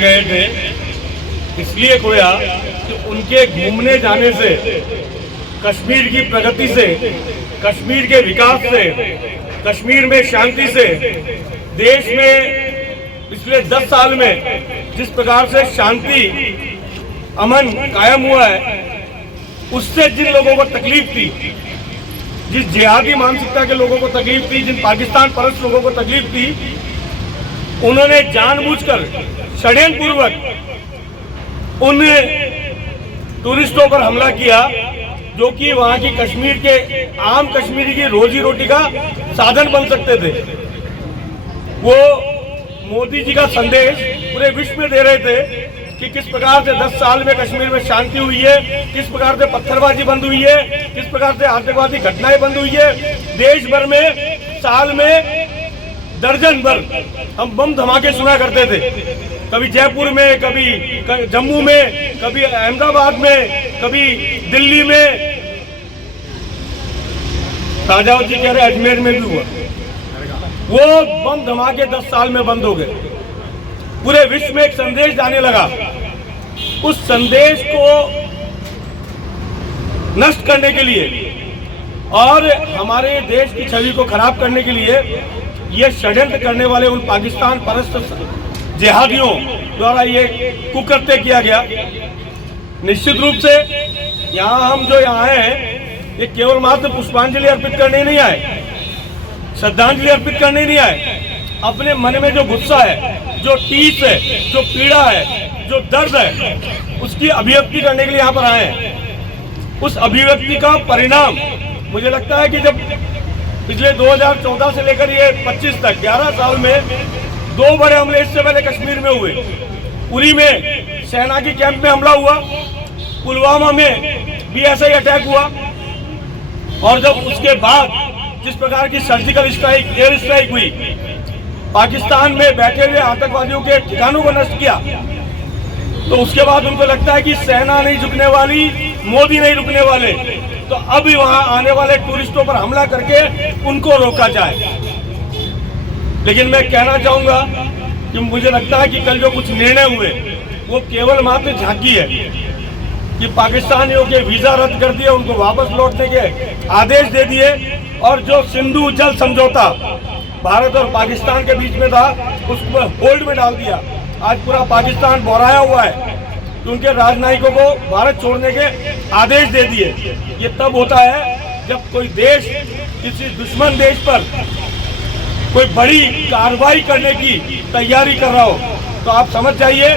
गए थे इसलिए खोया कि उनके घूमने जाने से, कश्मीर की प्रगति से, कश्मीर के विकास से, कश्मीर में शांति से, देश में पिछले 10 साल में जिस प्रकार से शांति अमन कायम हुआ है, उससे जिन लोगों को तकलीफ थी, जिस जिहादी मानसिकता के लोगों को तकलीफ थी, जिन पाकिस्तान परस्त लोगों को तकलीफ थी, उन्होंने जानबूझकर षड्यंत्रपूर्वक उन टूरिस्टों पर हमला किया जो कि वहां की कश्मीर के आम कश्मीरी की रोजी रोटी का साधन बन सकते थे। वो मोदी जी का संदेश पूरे विश्व में दे रहे थे कि किस प्रकार से 10 साल में कश्मीर में शांति हुई है, किस प्रकार से पत्थरबाजी बंद हुई है, किस प्रकार से आतंकवादी घटनाएं बंद हुई है। देश भर में साल में दर्जन भर हम बम धमाके सुना करते थे, कभी जयपुर में, कभी जम्मू में, कभी अहमदाबाद में, कभी दिल्ली में, राजावत जी कह रहे अजमेर में भी हुआ। वो बम धमाके 10 साल में बंद हो गए। पूरे विश्व में एक संदेश जाने लगा। उस संदेश को नष्ट करने के लिए और हमारे देश की छवि को खराब करने के लिए ये षड्यंत्र करने वाले उन पाकिस्तान परस्त जिहादियों द्वारा ये कुकृत्य किया गया। निश्चित रूप से यहाँ हम जो यहाँ आए हैं, ये केवल मात्र पुष्पांजलि अर्पित करने नहीं आए, श्रद्धांजलि अर्पित करने नहीं आए। अपने मन में जो गुस्सा है, जो टीस है, जो पीड़ा है, जो दर्द है, उसकी अभिव्यक्ति करने के लिए यहाँ पर आए हैं। उस अभिव्यक्ति का परिणाम मुझे लगता है कि जब पिछले 2014 से लेकर ये 25 तक 11 साल में 2 बड़े हमले इससे पहले कश्मीर में हुए। उरी में सेना की कैंप में हमला हुआ, पुलवामा में भी ऐसा ही अटैक हुआ, और जब उसके बाद जिस प्रकार की सर्जिकल स्ट्राइक, एयर स्ट्राइक हुई, पाकिस्तान में बैठे हुए आतंकवादियों के ठिकानों को नष्ट किया, तो उसके बाद उनको लगता है कि सेना नहीं झुकने वाली, मोदी नहीं रुकने वाले, तो अब वहां आने वाले टूरिस्टों पर हमला करके उनको रोका जाए। लेकिन मैं कहना चाहूंगा कि मुझे लगता है कि कल जो कुछ निर्णय हुए वो केवल मात्र झांकी है कि पाकिस्तानियों के वीजा रद्द कर दिए, उनको वापस लौटने के आदेश दे दिए, और जो सिंधु जल समझौता भारत और पाकिस्तान के बीच में था उसको होल्ड में डाल दिया। आज पूरा पाकिस्तान बौराया हुआ है कि उनके राजनयिकों को भारत छोड़ने के आदेश दे दिए। ये तब होता है जब कोई देश किसी दुश्मन देश पर कोई बड़ी कार्रवाई करने की तैयारी कर रहा हो। तो आप समझ जाइए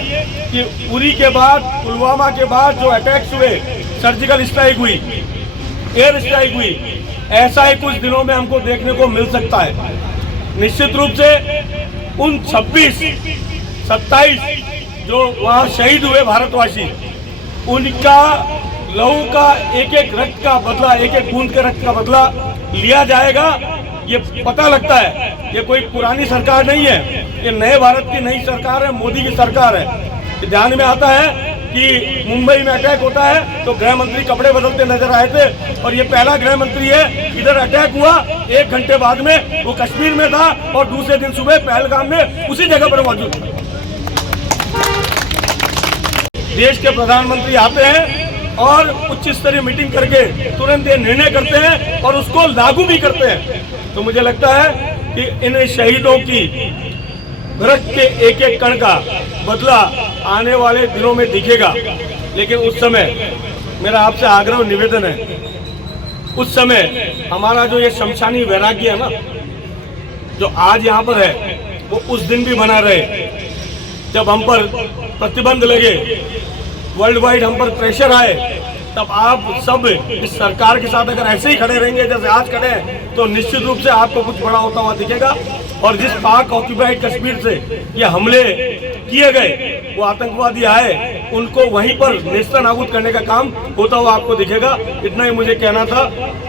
कि उरी के बाद, पुलवामा के बाद जो अटैक्स हुए, सर्जिकल स्ट्राइक हुई, एयर स्ट्राइक हुई, ऐसा ही कुछ दिनों में हमको देखने को मिल सकता है। निश्चित रूप से उन 26-27 जो वहाँ शहीद हुए भारतवासी, उनका लहू का एक एक रक्त का बदला, एक एक बूंद के रक्त का बदला लिया जाएगा। ये पता लगता है ये कोई पुरानी सरकार नहीं है, ये नए भारत की नई सरकार है, मोदी की सरकार है। ध्यान में आता है कि मुंबई में अटैक होता है तो गृह मंत्री कपड़े बदलते नजर आए थे, और ये पहला गृह मंत्री है। इधर अटैक हुआ 1 घंटे बाद में वो कश्मीर में था, और दूसरे दिन सुबह पहलगाम में उसी जगह पर मौजूद था। देश के प्रधानमंत्री आते हैं और उच्च स्तरीय मीटिंग करके तुरंत ये निर्णय करते हैं और उसको लागू भी करते हैं। तो मुझे लगता है कि इन शहीदों की रक्त के एक एक कण का बदला आने वाले दिनों में दिखेगा। लेकिन उस समय मेरा आपसे आग्रह और निवेदन है, उस समय हमारा जो ये शमशानी वैराग्य है ना, जो आज यहाँ पर है, वो उस दिन भी बना रहे जब हम पर प्रतिबंध लगे, वर्ल्ड वाइड हम पर प्रेशर आए, तब आप सब इस सरकार के साथ अगर ऐसे ही खड़े रहेंगे जैसे आज खड़े हैं, तो निश्चित रूप से आपको कुछ बड़ा होता हुआ दिखेगा। और जिस पाक ऑक्यूपाइड कश्मीर से ये हमले किए गए, वो आतंकवादी आए, उनको वहीं पर नेस्तनाबूद करने का काम होता हुआ आपको दिखेगा। इतना ही मुझे कहना था।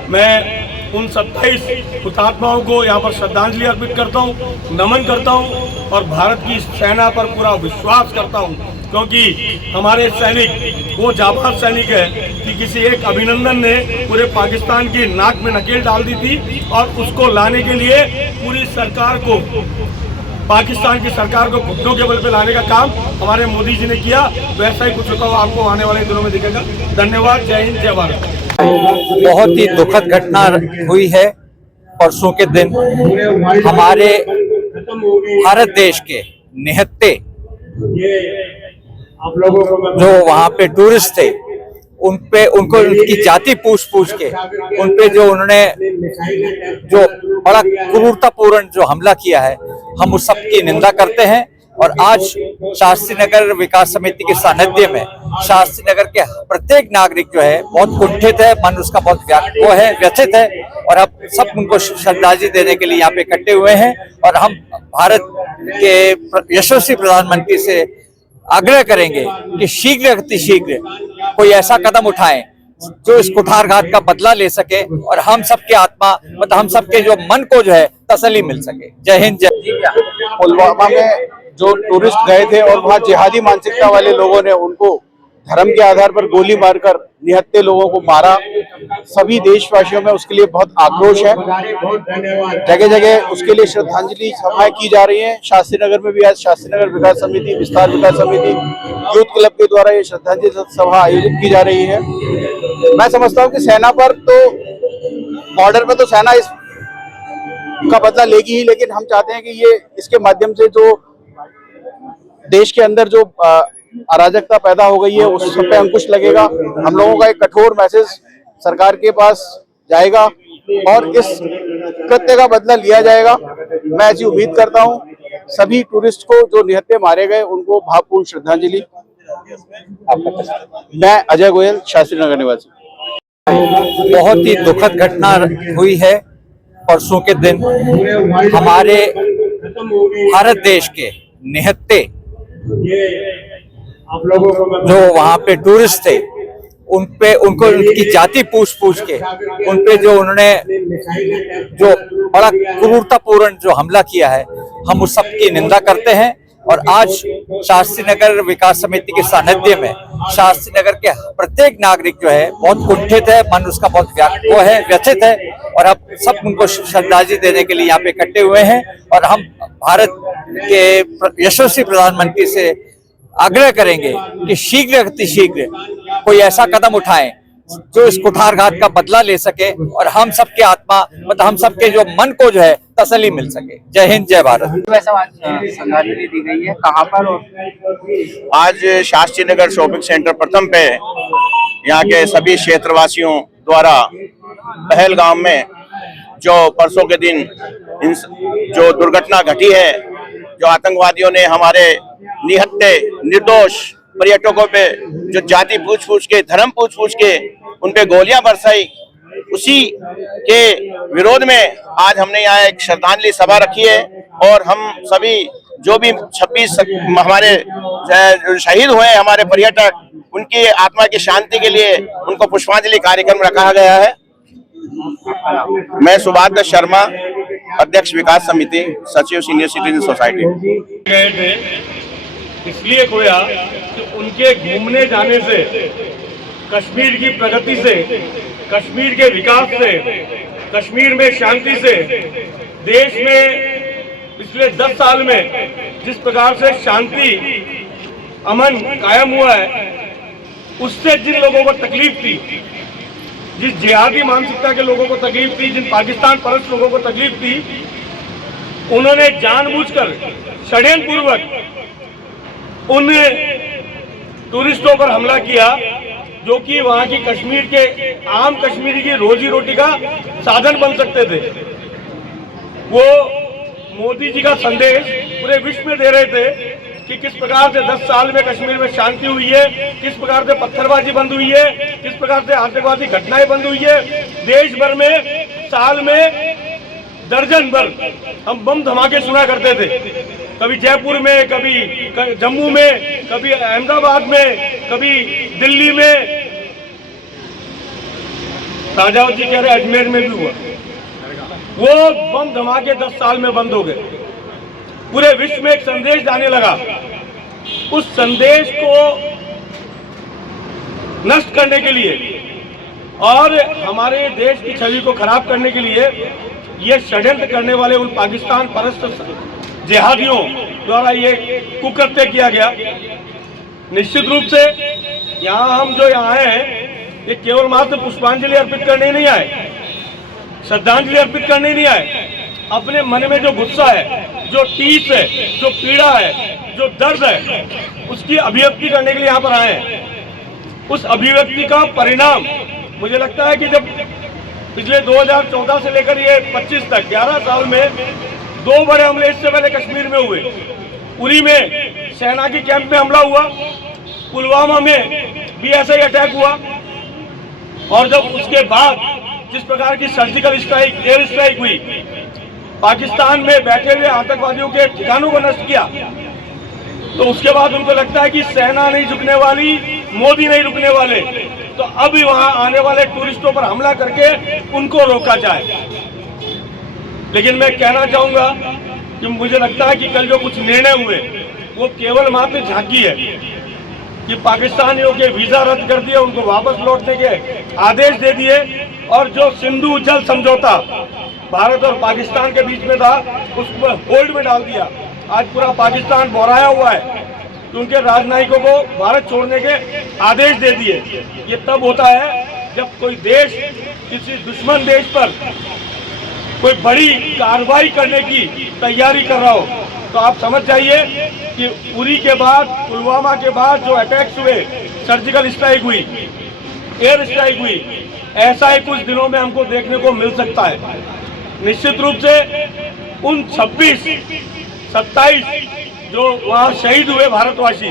मैं उन 27 हुतात्माओं को यहाँ पर श्रद्धांजलि अर्पित करता हूँ, नमन करता हूँ, और भारत की सेना पर पूरा विश्वास करता हूँ, क्योंकि हमारे सैनिक वो जाबाज सैनिक है कि किसी एक अभिनंदन ने पूरे पाकिस्तान की नाक में नकेल डाल दी थी, और उसको लाने के लिए पूरी सरकार को पाकिस्तान की सरकार को घुटनों के बल पे लाने का काम हमारे मोदी जी ने किया। वैसा ही कुछ होता हुआ आपको आने वाले दिनों में दिखेगा। धन्यवाद। जय हिंद, जय भारत। बहुत ही दुखद घटना हुई है परसों के दिन। हमारे भारत देश के निहत्ते जो वहाँ पे टूरिस्ट थे उनको उनकी जाति पूछ के उन पे जो उन्होंने जो बड़ा क्रूरतापूर्ण जो हमला किया है, हम उस सब की निंदा करते हैं। और आज शास्त्री नगर विकास समिति के सानिध्य में शास्त्री नगर के प्रत्येक नागरिक जो है बहुत कुंठित है, मन उसका बहुत व्यथित है। और अब सब उनको श्रद्धांजलि देने के लिए यहाँ पे इकट्ठे हुए हैं। और हम भारत के यशस्वी प्रधानमंत्री से आग्रह करेंगे कि शीघ्र अतिशीघ्र कोई ऐसा कदम उठाएं जो इस कुठारघात का बदला ले सके और हम सबके आत्मा मतलब हम सबके जो मन को जो है तसल्ली मिल सके। जय हिंद, जय। पुलवामा में जो टूरिस्ट गए थे और वहाँ जिहादी मानसिकता वाले लोगों ने उनको धर्म के आधार पर गोली मारकर निहत्ते लोगों को मारा। सभी देशवासियों में उसके लिए बहुत आक्रोश है। जगह जगह उसके लिए श्रद्धांजलि सभाएं की जा रही हैं। शास्त्री नगर में भी आज शास्त्री नगर विकास समिति, विस्तार विकास समिति, यूथ क्लब के द्वारा ये श्रद्धांजलि सभा आयोजित की जा रही है। मैं समझता हूँ कि सेना पर तो बॉर्डर पर तो सेना इस का बदला लेगी ही, लेकिन हम चाहते हैं कि ये इसके माध्यम से जो देश के अंदर जो अराजकता पैदा हो गई है उस सब पे अंकुश लगेगा। हम लोगों का एक कठोर मैसेज सरकार के पास जाएगा और इस कृत्य का बदला लिया जाएगा। मैं ऐसी उम्मीद करता हूं। सभी टूरिस्ट को जो निहत्ते मारे गए उनको भावपूर्ण श्रद्धांजलि। मैं अजय गोयल, शास्त्री नगर निवासी। बहुत ही दुखद घटना हुई है परसों के दिन। हमारे भारत देश के निहत्ते जो वहाँ पे टूरिस्ट थे उनको उनकी जाति पूछ के उन पे जो उन्होंने जो बड़ा क्रूरतापूर्ण जो हमला किया है, हम उस सब की निंदा करते हैं। और आज शास्त्री नगर विकास समिति के सानिध्य में शास्त्री नगर के प्रत्येक नागरिक जो है बहुत कुंठित है, मन उसका बहुत व्यथित है। और अब सब उनको श्रद्धांजलि देने के लिए यहाँ पे इकट्ठे हुए हैं। और हम भारत के यशस्वी प्रधानमंत्री से आग्रह करेंगे कि शीघ्र अतिशीघ्र कोई ऐसा कदम उठाएं जो इस कुठारघात का बदला ले सके और हम सबके आत्मा मतलब हम सबके जो मन को जो है तसल्ली मिल सके। जय हिंद, जय भारत। श्रद्धांजलि दी गई है कहाँ पर? और आज शास्त्री नगर शॉपिंग सेंटर प्रथम पे यहाँ के सभी क्षेत्रवासियों द्वारा पहलगाम में जो परसों के दिन जो दुर्घटना घटी है, जो आतंकवादियों ने हमारे निहत्ते निर्दोष पर्यटकों पे जो जाति पूछ के, धर्म पूछ के उन पे गोलियां बरसाई, उसी के विरोध में आज हमने यहाँ एक श्रद्धांजलि सभा रखी है। और हम सभी जो भी 26 हमारे शहीद हुए हैं हमारे पर्यटक, उनकी आत्मा की शांति के लिए उनको पुष्पांजलि कार्यक्रम रखा गया है। मैं सुभाष शर्मा, अध्यक्ष विकास समिति, सचिव सीनियर सिटीजन सोसाइटी। इसलिए खोया कि उनके घूमने जाने से, कश्मीर की प्रगति से, कश्मीर के विकास से, कश्मीर में शांति से, देश में पिछले 10 साल में जिस प्रकार से शांति अमन कायम हुआ है, उससे जिन लोगों को तकलीफ थी, जिस जिहादी मानसिकता के लोगों को तकलीफ थी, जिन पाकिस्तान परस्त लोगों को तकलीफ थी, उन्होंने जानबूझकर षड्यंत्र पूर्वक उन टूरिस्टों पर हमला किया जो कि वहां की कश्मीर के आम कश्मीरी की रोजी रोटी का साधन बन सकते थे। वो मोदी जी का संदेश पूरे विश्व में दे रहे थे कि किस प्रकार से 10 साल में कश्मीर में शांति हुई है, किस प्रकार से पत्थरबाजी बंद हुई है, किस प्रकार से आतंकवादी घटनाएं बंद हुई है। देश भर में साल में दर्जन भर हम बम धमाके सुना करते थे, कभी जयपुर में, कभी जम्मू में, कभी अहमदाबाद में, कभी दिल्ली में, राजावत जी कह रहे अजमेर में भी हुआ। वो बम धमाके 10 साल में बंद हो गए। पूरे विश्व में एक संदेश जाने लगा। उस संदेश को नष्ट करने के लिए और हमारे देश की छवि को खराब करने के लिए ये षड्यंत्र करने वाले उन पाकिस्तान परस्त जिहादियों द्वारा ये कुकृत्य किया गया। निश्चित रूप से यहाँ हम जो यहाँ आए हैं ये केवल मात्र पुष्पांजलि अर्पित करने नहीं आए, श्रद्धांजलि अर्पित करने नहीं आए। अपने मन में जो गुस्सा है, जो टीस है, जो पीड़ा है, जो दर्द है, उसकी अभिव्यक्ति करने के लिए यहाँ पर आए हैं। उस अभिव्यक्ति का परिणाम मुझे लगता है कि जब पिछले 2014 से लेकर ये 25 तक 11 साल में 2 बड़े हमले इससे पहले कश्मीर में हुए। उरी में सेना की कैंप में हमला हुआ, पुलवामा में भी ऐसा ही अटैक हुआ, और जब उसके बाद जिस प्रकार की सर्जिकल स्ट्राइक, एयर स्ट्राइक हुई, पाकिस्तान में बैठे हुए आतंकवादियों के ठिकानों को नष्ट किया, तो उसके बाद उनको लगता है कि सेना नहीं झुकने वाली, मोदी नहीं रुकने वाले, तो अब वहां आने वाले टूरिस्टों पर हमला करके उनको रोका जाए। लेकिन मैं कहना चाहूंगा कि मुझे लगता है कि कल जो कुछ निर्णय हुए वो केवल मात्र झांकी है कि पाकिस्तानियों के वीजा रद्द कर दिए, उनको वापस लौटने के आदेश दे दिए, और जो सिंधु जल समझौता भारत और पाकिस्तान के बीच में था उसको होल्ड में डाल दिया। आज पूरा पाकिस्तान बौराया हुआ है कि उनके राजनयिकों को भारत छोड़ने के आदेश दे दिए। ये तब होता है जब कोई देश किसी दुश्मन देश पर कोई बड़ी कार्रवाई करने की तैयारी कर रहा हो। तो आप समझ जाइए कि उरी के बाद, पुलवामा के बाद जो अटैक्स हुए, सर्जिकल स्ट्राइक हुई, एयर स्ट्राइक हुई, ऐसा ही कुछ दिनों में हमको देखने को मिल सकता है। निश्चित रूप से उन 26-27 जो वहाँ शहीद हुए भारतवासी,